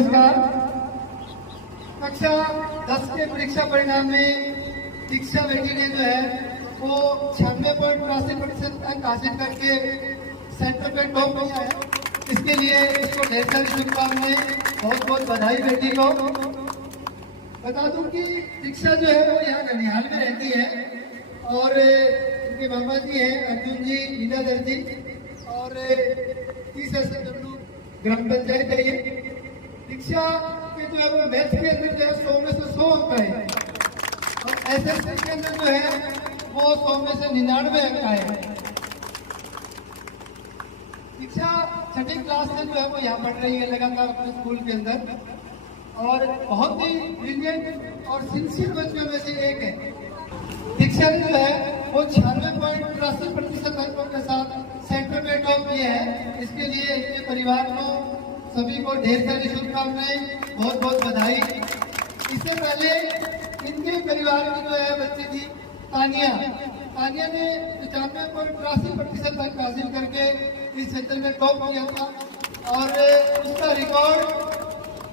नमस्कार। कक्षा 10 के परीक्षा परिणाम में दीक्षा बेटी ने जो है वो 96.83% अंक हासिल करके सेंटर पे टॉप किया है। इसके लिए इसको ढेर सारी शुभकामनाएं, बहुत बहुत बधाई बेटी को। बता दूं कि दीक्षा जो है वो यहाँ ननिहाल में रहती है और उनके मामा जी हैं अर्जुन जी, लीलाधर जी और 30 SW ग्राम पंचायत है ये। दीक्षा के जो है वो मैथ के अंदर जो है 100 में से 100 अंक आए और SSC के अंदर जो है वो 100 में से 99 अंक आए। दीक्षा छठी क्लास से जो है वो यहाँ पढ़ रही है लगातार अपने स्कूल के अंदर और बहुत ही ब्रिलियंट और सिंसियर बच्चों में से एक है। दीक्षा ने जो है वो 96.83% अंकों के साथ सेंटर में टॉप किया है। इसके लिए इसके परिवार को सभी को ढेर सारी शुभकामनाएं, बहुत बहुत बधाई। इससे पहले इनके परिवार की जो है बच्ची थी तानिया ने 95.83% अंक हासिल करके इस क्षेत्र में टॉप किया था और उसका रिकॉर्ड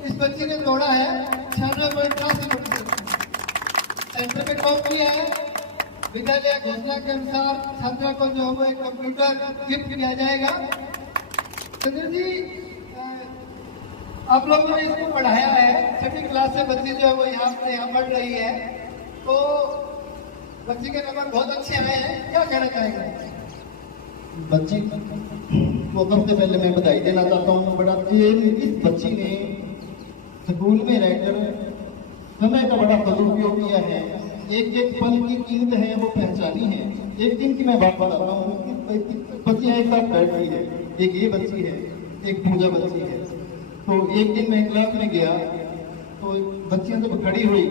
इस बच्ची ने तोड़ा है। 96.83% सेंटर में टॉप किया है। विद्यालय घोषणा के अनुसार छात्रा को जो है एक कंप्यूटर गिफ्ट किया जाएगा। चंद्र जी, आप लोगों ने इसको पढ़ाया है, छठी क्लास से बच्ची जो है वो यहाँ पढ़ रही है, तो बच्ची के नंबर बहुत अच्छे आए हैं, क्या कहना चाहेंगे? बच्ची को सबसे पहले मैं बधाई देना चाहता हूँ। बड़ा इस बच्ची ने स्कूल में रहकर समय का बड़ा सदुपयोग किया है। एक एक पल की कीमत है वो पहचानी है। एक दिन की मैं बात बताता हूँ, बच्चियां एक साथ बैठ रही है, एक ये बच्ची है, एक पूजा बच्ची है। तो एक दिन मैं क्लास में गया तो बच्चियां जब खड़ी हुई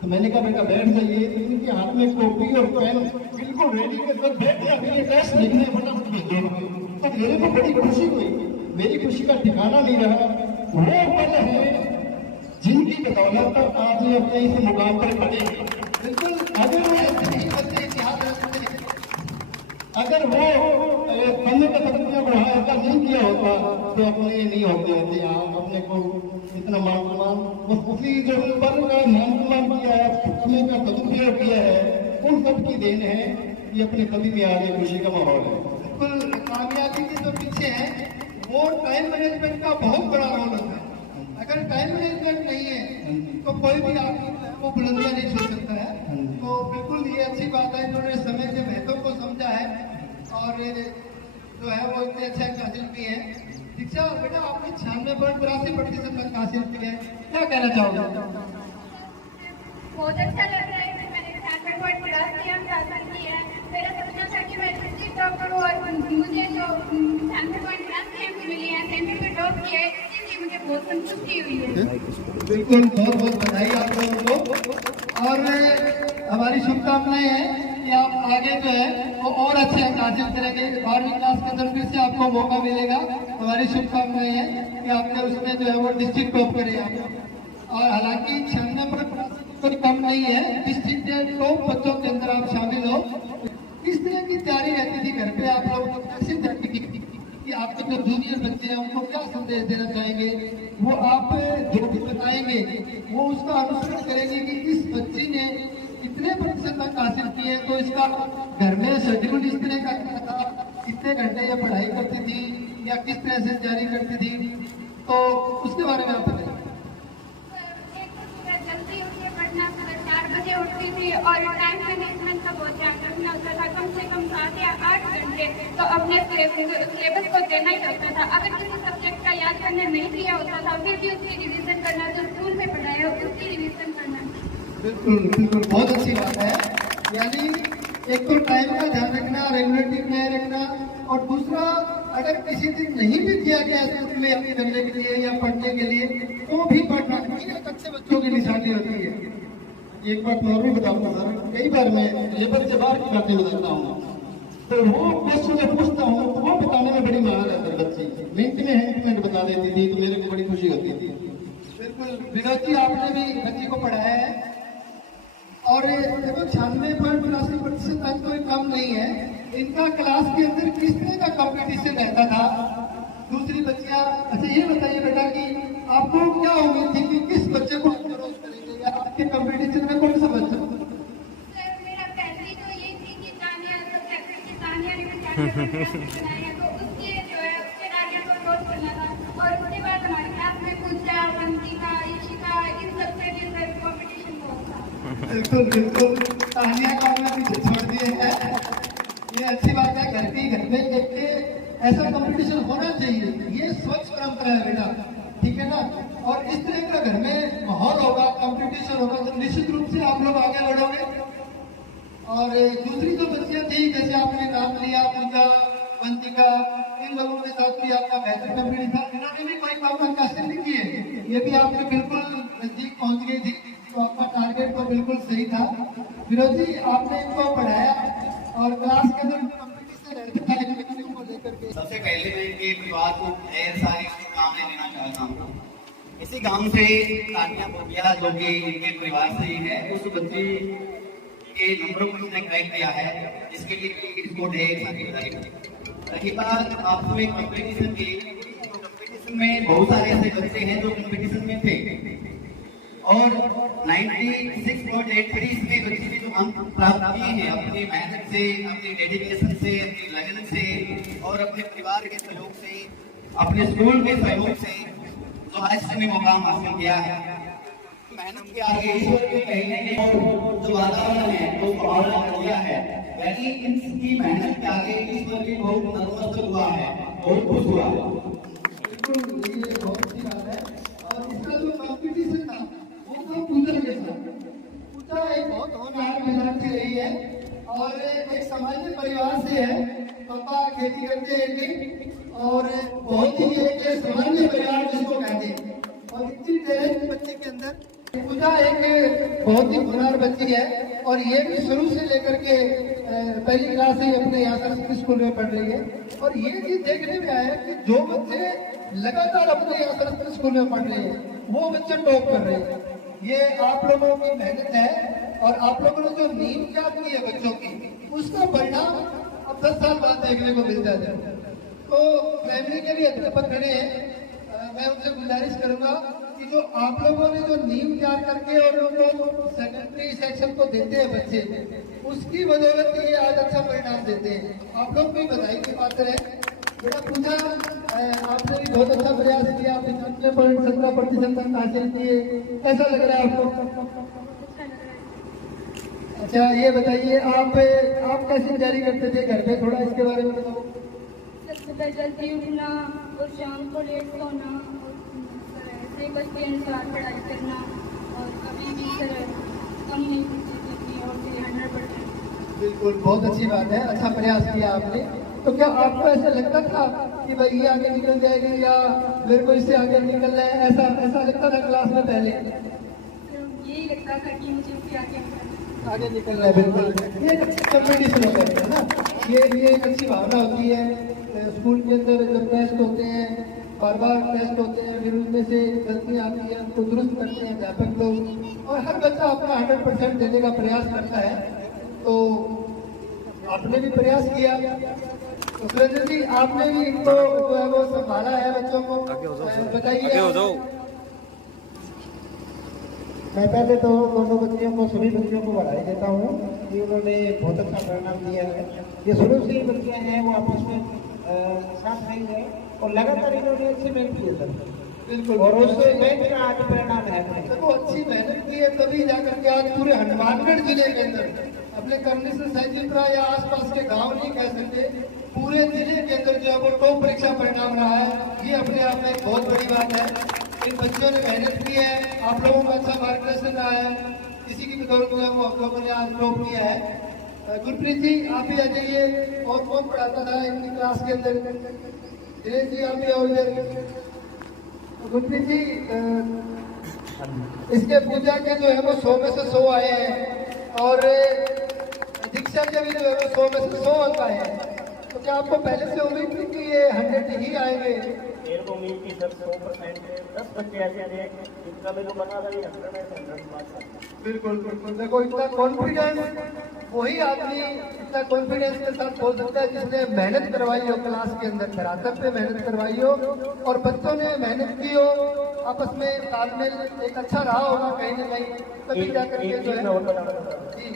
तो मैंने कहा बेटा बैठ जाइए। तो इनके हाथ में कॉपी और पेन बिल्कुल रेडी कर बैठ गया, मेरे टेस्ट लिखने फटाफट भेजो। तो मेरे को बड़ी खुशी हुई, मेरी खुशी का ठिकाना नहीं रहा। वो पल है जिनकी बदौलत तक आज अपने इस मुकाम पर खड़े हैं। बिल्कुल, अगर वो इतिहास रचते हैं, अगर वो पन्ने का तकनीक बढ़ा ऐसा नहीं किया होता तो अपने नहीं होते होते आप अपने को इतना मान सम्मान बस उसी जो पल का मान सम्मान किया है, समय का सदुपयोग किया है, उन सब की देन है। ये अपने कभी भी आगे खुशी का माहौल है। बिल्कुल, कामयाबी के जो पीछे है वो टाइम मैनेजमेंट का बहुत बड़ा रोल होता है। अगर टाइम मैनेजमेंट नहीं है तो कोई भी आदमी वो बुलंदियां नहीं छू सकता है। तो बिल्कुल ये अच्छी बात है, इन्होंने समय के महत्व को समझा है और जो है वो इतने अच्छे अंक हासिल किए हैं। दीक्षा बेटा, आपने 96.83% अंक हासिल किए हैं, क्या कहना चाहोगे? बहुत अच्छा लग रहा है कि मैंने 96.83 अंक हासिल किए हैं। मेरा सपना था कि मैं डिस्ट्रिक्ट टॉप करूँ और मुझे जो 96.83 अंक मिले हैं सेंटर पे टॉप किया है, इसलिए मुझे बहुत संतुष्टि हुई है। बिल्कुल, बहुत बहुत बधाई आप लोगों को और हमारी शुभकामनाएं हैं कि आप आगे जो है वो और अच्छे अंक हासिल करेंगे। 12वीं क्लास के अंदर फिर से आपको मौका मिलेगा। हमारी शुभकामनाएं हैं कि आपने उसमें जो है वो डिस्ट्रिक्ट टॉप करें आप। और हालांकि 96% कोई कम नहीं है, डिस्ट्रिक्ट के टॉप बच्चों के अंदर आप शामिल हो। किस तरह की तैयारी रहती थी घर पे, आप लोगों को कैसे तैयारी की कि आपके जो जूनियर बच्चे हैं उनको क्या संदेश देना चाहेंगे? वो आप जो भी बताएंगे वो उसका अनुसरण करेंगे कि इस बच्ची ने इतने प्रतिशत अंक हासिल किए तो इसका घर में शेड्यूल इस तरह का क्या था, कितने घंटे ये पढ़ाई करती थी या किस तरह से तैयारी करती थी, तो उसके बारे में आप बताइए। जल्दी उठ के पढ़ना, 4 बजे उठती थी और टाइम मैनेजमेंट का बहुत ध्यान रखना होता था। कम से कम 7 या 8 घंटे तो अपने सिलेबस को देना ही होता था। अगर किसी सब्जेक्ट का याद करने नहीं दिया होता था फिर भी उसकी रिवीजन करना, जो स्कूल में पढ़ाया उसकी रिवीजन करना। बिल्कुल बिल्कुल, बहुत अच्छी बात है। यानी एक तो टाइम का ध्यान रखना, रेगुलरिटी बनाए रखना और दूसरा अगर किसी दिन नहीं भी किया गया स्कूल में अपने बनने के लिए या पढ़ने के लिए तो भी पढ़ना, अच्छे बच्चों की निशानी होती है। एक बात मैं और भी बताऊंगा सर, कई बार मैं लेबर से बाहर की बातें बताता हूँ तो वो क्वेश्चन में पूछता हूँ तो वो बताने में बड़ी महारत है सर। बच्ची मिनट में हैंड बता देती थी तो मेरे को बड़ी खुशी होती थी। बिल्कुल विनोद जी, आपने भी बच्ची को पढ़ाया है और देखो 96.83% अंक कोई कम नहीं है। इनका क्लास के अंदर किस तरह का कंपटीशन रहता था? दूसरी बच्चियां, अच्छा ये बताइए बेटा कि आपको क्या उम्मीद थी कि किस बच्चे को आप रोज करेंगे या आपके कंपटीशन में कौन सा बच्चा? सर मेरा पहली तो ये थी कि तानिया सब्जेक्ट की तानिया ने भी चैप्टर बनाया तो उसके जो है उसके तानिया को रोज करना था और उसके बाद हमारे क्लास में पूजा वंतिका ईशिका इन सबसे भी सर कॉम्पिटिशन बहुत था। बिल्कुल बिल्कुल, तानिया को हमने पीछे छोड़ दिए हैं। ये अच्छी बात है, घर में एक ऐसा कंपटीशन होना चाहिए, ये स्वच्छ परंपरा है बेटा, ठीक है ना। और इस तरह का घर में माहौल होगा, कंपटीशन होगा तो निश्चित रूप से आप लोग आगे बढ़ोगे। और दूसरी जो बच्चियां थी, जैसे आपने नाम लिया पूजा वंतिका, इन लोगों के साथ भी आपका बेहतर कंपटीशन था, इन्होंने भी कोई काम कैसे नहीं किए, ये भी आपने बिल्कुल नजदीक पहुंच गई थी, तो आपका टारगेट तो बिल्कुल सही था। विनोद जी, आपने इनको पढ़ाया और क्लास के अंदर कंपटीशन रहता है बच्चों को लेकर के। सबसे पहले मैं इनके परिवार को ढेर सारी शुभकामनाएं देना चाहता हूँ। इसी गांव से तानिया बोगिया जो कि इनके परिवार से ही है, उस बच्ची के नंबरों को इसने क्रैक किया है, जिसके लिए इसको ढेर सारी बधाई। रही बात आपको एक कंपटीशन की, कंपटीशन में बहुत सारे ऐसे बच्चे हैं जो कंपटीशन में थे और 96.83 इसमें बच्चे ने जो अंक प्राप्त किए हैं अपनी मेहनत से, अपनी डेडिकेशन से, अपनी लगन से और अपने परिवार के सहयोग से, अपने स्कूल के सहयोग से जो आज में मुकाम हासिल किया है। मेहनत के आगे ईश्वर के कहने ने और जो वातावरण है वो बढ़ावा किया है, यानी इनकी मेहनत के आगे ईश्वर भी बहुत नतमस्तक हुआ है, बहुत खुश हुआ। बिल्कुल, ये बहुत अच्छी बात है। और इसका जो कंपटीशन था वो तो पूजा के साथ, पूजा एक बहुत होनहार विद्यार्थी रही है और एक सामान्य परिवार से है, पापा खेती करते हैं और बहुत ही एक सामान्य परिवार जिसको कहते हैं, और इतनी टैलेंट बच्चे के अंदर। पूजा एक बहुत ही होनहार बच्ची है और ये भी शुरू से लेकर के पहली क्लास से अपने यहाँ सरस्वती स्कूल में पढ़ रही है। और ये चीज देखने में आया कि जो बच्चे लगातार अपने यहाँ सरस्वती स्कूल में पढ़ रहे हैं वो बच्चे टॉप कर रहे हैं। ये आप लोगों की मेहनत है और आप लोगों ने जो नींव क्या की है बच्चों की, उसका परिणाम अब 10 साल बाद देखने को मिलता है। तो फैमिली के भी अध्यापक खड़े हैं, मैं उनसे गुजारिश करूंगा कि जो आप लोगों ने जो नींव तैयार करके और उनको सेकेंडरी सेक्शन को देते हैं बच्चे, उसकी बदौलत ये आज अच्छा परिणाम देते हैं। आप लोग भी बधाई के पात्र है। बेटा पूजा, आपने भी बहुत अच्छा प्रयास किया, आपने 17% तक हासिल किए, कैसा लग रहा है आपको? अच्छा ये बताइए, आप कैसे तैयारी करते थे घर पे, थोड़ा इसके बारे में बताओ। सुबह जल्दी उठना और शाम को लेट सोना और ऐसे बस के अनुसार पढ़ाई करना और कभी भी सर कम नहीं करती और 100%। बिल्कुल, बहुत अच्छी बात है, अच्छा प्रयास किया आपने। तो क्या आपको ऐसा लगता था कि भाई ये आगे निकल जाएगी या मेरे को इससे आगे निकलना है, ऐसा लगता था क्लास में पहले? यही लगता था कि मुझे इससे आगे निकलना है। बिल्कुल, ये एक अच्छी कंपटीशन होता है ना, ये एक अच्छी भावना होती है। स्कूल के अंदर जब टेस्ट होते हैं, बार बार टेस्ट होते हैं, फिर उनमें से गलतियाँ आती हैं, उनको दुरुस्त करते हैं अध्यापक लोग और हर बच्चा अपना 100% देने का प्रयास करता है। तो आपने भी प्रयास किया, तो सुरेंद्र जी आपने भी इनको जो है वो संभाला है बच्चों को, बताइए। मैं पहले तो दोनों बच्चियों को, सभी बच्चियों को बधाई देता हूँ कि उन्होंने बहुत अच्छा परिणाम दिया है। ये शुरू से ही बच्चियाँ हैं वो आपस में साथ रही है और लगातार इन्होंने अच्छी मेहनत की है सर। बिल्कुल, और उससे मेहनत का आज परिणाम है। देखो अच्छी मेहनत की है तभी जाकर के आज पूरे हनुमानगढ़ जिले के अंदर, अपने कर्नेश्वर सैदपुरा या आसपास के गांव नहीं कह सकते, पूरे जिले के अंदर जो है वो टॉप परीक्षा परिणाम रहा है। ये अपने आप में एक बहुत बड़ी बात है। इन बच्चों ने मेहनत की है, आप लोगों का अच्छा मार्गदर्शन रहा है, इसी की बदौलत जो है वो आप लोगों ने आज टॉप किया है। गुरप्रीत जी आप भी आ जाइए, और कौन पढ़ाता था इनकी क्लास के अंदर? दिनेश जी आप भी आओ इधर। गुरप्रीत जी, इसके पूजा के जो है वो 100 में से 100 आए हैं और दीक्षा के भी जो है वो 100 में से 100 अंक आए हैं। तो क्या आपको पहले से उम्मीद थी कि ये 100 ही आएंगे? मेरे को उम्मीद की सर 100% 10 बच्चे ऐसे थे जिनका मेरे को पता था ये 100 में से 100 पास। बिल्कुल बिल्कुल, देखो इतना कॉन्फिडेंस वही आदमी इतना कॉन्फिडेंस के साथ बोल सकता है जिसने मेहनत करवाई हो क्लास के अंदर, धरातल पे मेहनत करवाई हो और बच्चों ने मेहनत की हो, आपस में तालमेल एक अच्छा रहा होगा कहीं ना कहीं, तभी जाकर के जो है जी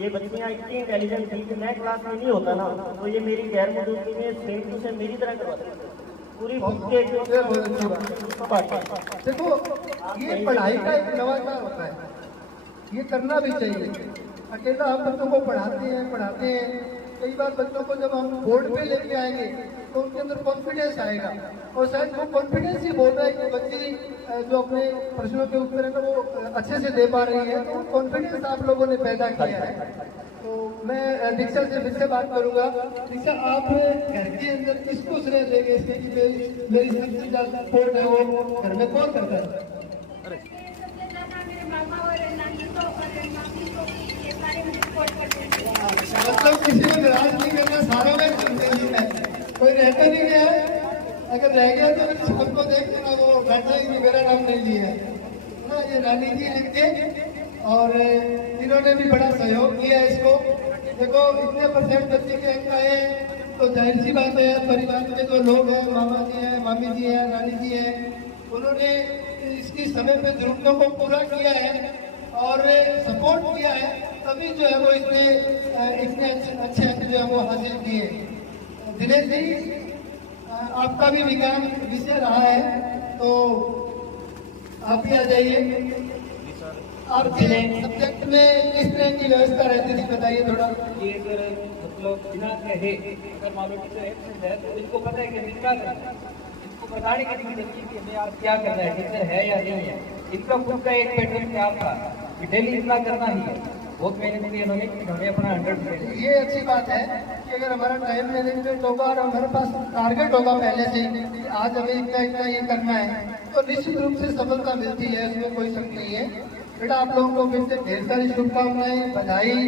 ये बच्चियाँ इतनी इंटेलिजेंट थी कि मैं क्लास में नहीं होता ना तो ये मेरी गैर मौजूदगी में सेम टू सेम मेरी तरह करवाती पूरी बुक के देखो ये पढ़ाई का एक नवाचार होता है, ये करना भी चाहिए। अकेला हम बच्चों को पढ़ाते हैं, कई बार बच्चों को जब हम बोर्ड पे लेके आएंगे तो उनके अंदर कॉन्फिडेंस आएगा और शायद वो कॉन्फिडेंस ही बोल रहा है कि बच्ची जो अपने प्रश्नों के उत्तर है ना वो अच्छे से दे पा रही है, तो कॉन्फिडेंस आप लोगों ने पैदा किया है। तो मैं दीक्षा से फिर से बात करूंगा। दीक्षा, आप घर के अंदर किसको श्रेय देंगे इसके कि मेरी सबसे ज्यादा सपोर्ट है वो घर में कौन करता है? सबसे ज्यादा मेरे मामा और नानी को और मामी को ये सारे मुझे सपोर्ट करते हैं। मतलब किसी को निराश नहीं करना, सारों में जिंदगी है, कोई रहता नहीं गया है, अगर रह गया तो मेरे स्कूल को देख लेना वो बैठा ही नहीं, मेरा नाम नहीं लिया है ना। ये नानी जी लिखते और इन्होंने भी बड़ा सहयोग किया इसको। देखो इतने % बच्चे के अंक आए तो जाहिर सी बात है परिवार में जो लोग हैं, मामा जी हैं, मामी जी हैं, नानी जी हैं, उन्होंने इसकी समय पे जरूरतों को पूरा किया है और सपोर्ट किया है, तभी जो है वो इतने अच्छे अंक जो है वो हासिल किए। दिनेश जी, आपका भी विज्ञान विषय रहा है तो आप भी आ जाइए। आपके सब्जेक्ट में किस तरह की व्यवस्था रहती थी बताइए थोड़ा। ये अगर मतलब बिना कहे अगर मान लो टीचर एब्सेंट है तो इनको पता है कि हमें क्या करना है, इनको बताने की नहीं रहती कि हमें आज क्या करना है, टीचर है या नहीं है। इनका खुद का एक पैटर्न क्या था कि डेली इतना करना ही है, बहुत मेहनत की इन्होंने अपना 100%। ये अच्छी बात है कि अगर हमारा टाइम मैनेजमेंट होगा और हमारे पास टारगेट होगा पहले से कि आज हमें इतना इतना ये करना है तो निश्चित रूप से सफलता मिलती है, इसमें कोई शक नहीं है। बेटा आप लोगों को फिर से ढेर सारी शुभकामनाएं, बधाई।